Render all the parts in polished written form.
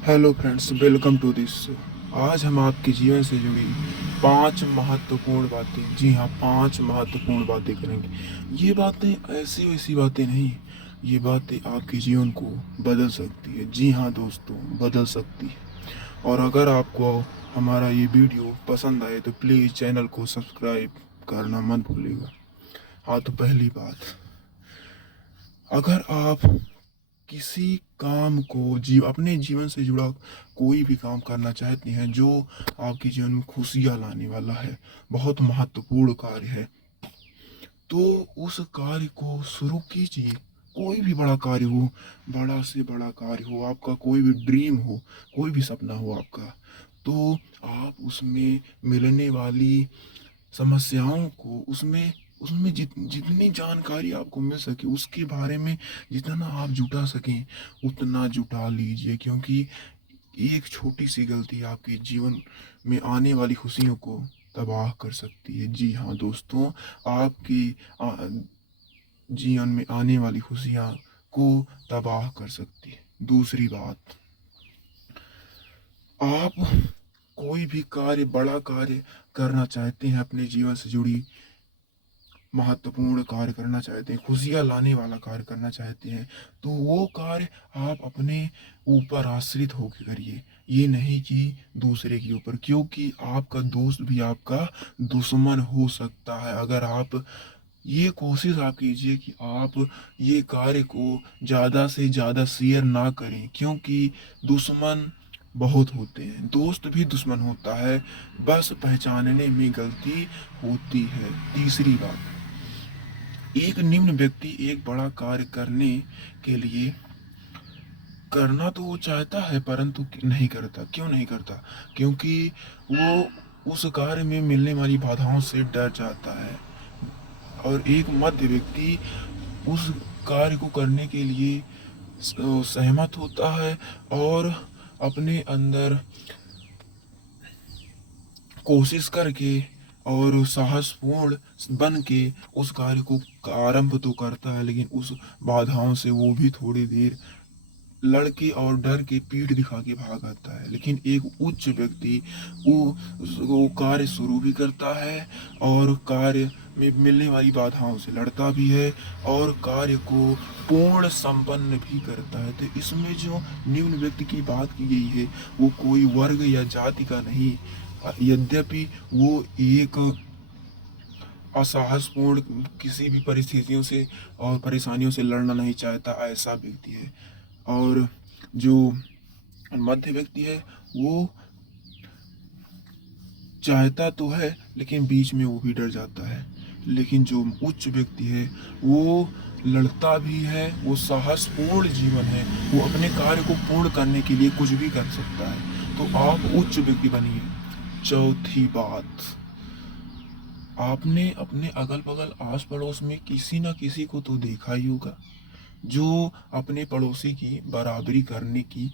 Hello friends, welcome to this. आज हम आपके जीवन से जुड़ी 5 महत्वपूर्ण बातें, जी हाँ, 5 महत्वपूर्ण बातें करेंगे। ये बातें ऐसी वैसी बातें नहीं, ये बातें आपके जीवन को बदल सकती है। जी हाँ दोस्तों, बदल सकती है। और अगर आपको हमारा ये वीडियो पसंद आए तो प्लीज़ चैनल को सब्सक्राइब करना मत भूलिएगा। हाँ, तो पहली बात, अगर आप किसी काम को अपने जीवन से जुड़ा कोई भी काम करना चाहते हैं जो आपके जीवन में खुशियाँ लाने वाला है, बहुत महत्वपूर्ण कार्य है, तो उस कार्य को शुरू कीजिए। कोई भी बड़ा कार्य हो, बड़ा से बड़ा कार्य हो, आपका कोई भी ड्रीम हो, कोई भी सपना हो आपका, तो आप उसमें मिलने वाली समस्याओं को, उसमें उसमें जितनी जानकारी आपको मिल सके उसके बारे में जितना आप जुटा सकें उतना जुटा लीजिए, क्योंकि एक छोटी सी गलती आपके जीवन में आने वाली खुशियों को तबाह कर सकती है। जी हाँ दोस्तों, आपके जीवन में आने वाली खुशियाँ को तबाह कर सकती है। दूसरी बात, आप कोई भी कार्य, बड़ा कार्य करना चाहते हैं, अपने जीवन से जुड़ी महत्वपूर्ण कार्य करना चाहते हैं, खुशियाँ लाने वाला कार्य करना चाहते हैं, तो वो कार्य आप अपने ऊपर आश्रित होकर करिए, ये नहीं कि दूसरे के ऊपर, क्योंकि आपका दोस्त भी आपका दुश्मन हो सकता है। अगर आप ये कोशिश आप कीजिए कि आप ये कार्य को ज़्यादा से ज़्यादा शेयर ना करें, क्योंकि दुश्मन बहुत होते हैं, दोस्त भी दुश्मन होता है, बस पहचानने में गलती होती है। तीसरी बात, एक निम्न व्यक्ति एक बड़ा कार्य करने के लिए करना तो वो चाहता है परंतु नहीं करता। क्यों नहीं करता? क्योंकि वो उस कार्य में मिलने वाली बाधाओं से डर जाता है। और एक मध्य व्यक्ति उस कार्य को करने के लिए सहमत होता है और अपने अंदर कोशिश करके और साहसपूर्ण बन के उस कार्य को आरंभ तो करता है, लेकिन उस बाधाओं से वो भी थोड़ी देर लड़के और डर के पीठ दिखा के भाग आता है। लेकिन एक उच्च व्यक्ति वो कार्य शुरू भी करता है और कार्य में मिलने वाली बाधाओं से लड़ता भी है और कार्य को पूर्ण संपन्न भी करता है। तो इसमें जो निम्न व्यक्ति की बात की गई है वो कोई वर्ग या जाति का नहीं, यद्यपि वो एक असाहसपूर्ण किसी भी परिस्थितियों से और परेशानियों से लड़ना नहीं चाहता, ऐसा व्यक्ति है। और जो मध्य व्यक्ति है वो चाहता तो है लेकिन बीच में वो भी डर जाता है। लेकिन जो उच्च व्यक्ति है वो लड़ता भी है, वो साहसपूर्ण जीवन है, वो अपने कार्य को पूर्ण करने के लिए कुछ भी कर सकता है। तो आप उच्च व्यक्ति बनिए। चौथी बात, आपने अपने अगल बगल आस पड़ोस में किसी न किसी को तो देखा ही होगा जो अपने पड़ोसी की बराबरी करने की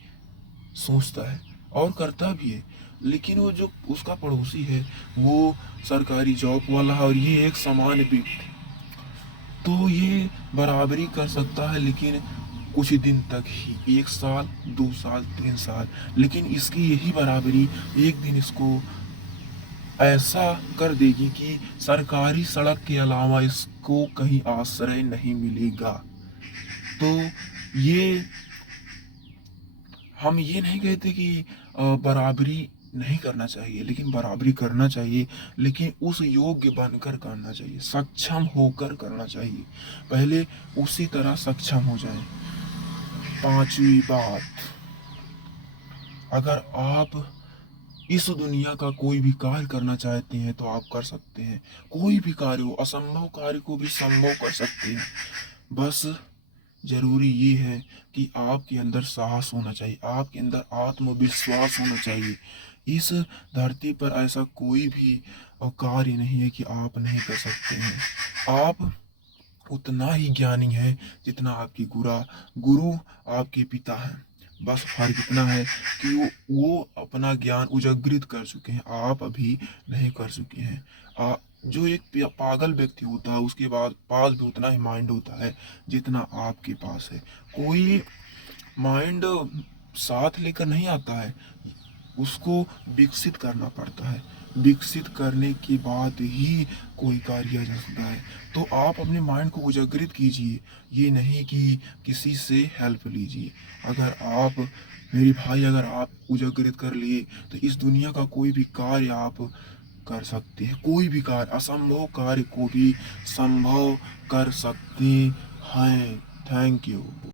सोचता है और करता भी है, लेकिन वो जो उसका पड़ोसी है वो सरकारी जॉब वाला है और ये एक सामान्य व्यक्ति, तो ये बराबरी कर सकता है लेकिन कुछ दिन तक ही, 1 साल, 2 साल, 3 साल, लेकिन इसकी यही बराबरी एक दिन इसको ऐसा कर देगी कि सरकारी सड़क के अलावा इसको कहीं आश्रय नहीं मिलेगा। तो ये, हम ये नहीं कहते कि बराबरी नहीं करना चाहिए, लेकिन बराबरी करना चाहिए, लेकिन उस योग्य बनकर करना चाहिए, सक्षम होकर करना चाहिए। पहले उसी तरह सक्षम हो जाए। पांचवी बात, अगर आप इस दुनिया का कोई भी कार्य करना चाहते हैं तो आप कर सकते हैं। कोई भी कार्य हो, असंभव कार्य को भी संभव कर सकते हैं। बस जरूरी ये है कि आपके अंदर साहस होना चाहिए, आपके अंदर आत्मविश्वास होना चाहिए। इस धरती पर ऐसा कोई भी कार्य नहीं है कि आप नहीं कर सकते हैं। आप उतना ही ज्ञानी है जितना आपकी गुरु आपके पिता हैं। बस फर्क इतना है कि वो अपना ज्ञान उजागृत कर चुके हैं, आप अभी नहीं कर चुके हैं। जो एक पागल व्यक्ति होता है उसके बाद पास भी उतना ही माइंड होता है जितना आपके पास है। कोई माइंड साथ लेकर नहीं आता है, उसको विकसित करना पड़ता है। विकसित करने के बाद ही कोई कार्य किया जा सकता है। तो आप अपने माइंड को उजागरित कीजिए, ये नहीं कि किसी से हेल्प लीजिए। अगर आप मेरे भाई अगर आप उजागरित कर लिए तो इस दुनिया का कोई भी कार्य आप कर सकते हैं। कोई भी कार्य, असंभव कार्य को भी संभव कर सकते हैं। Thank you.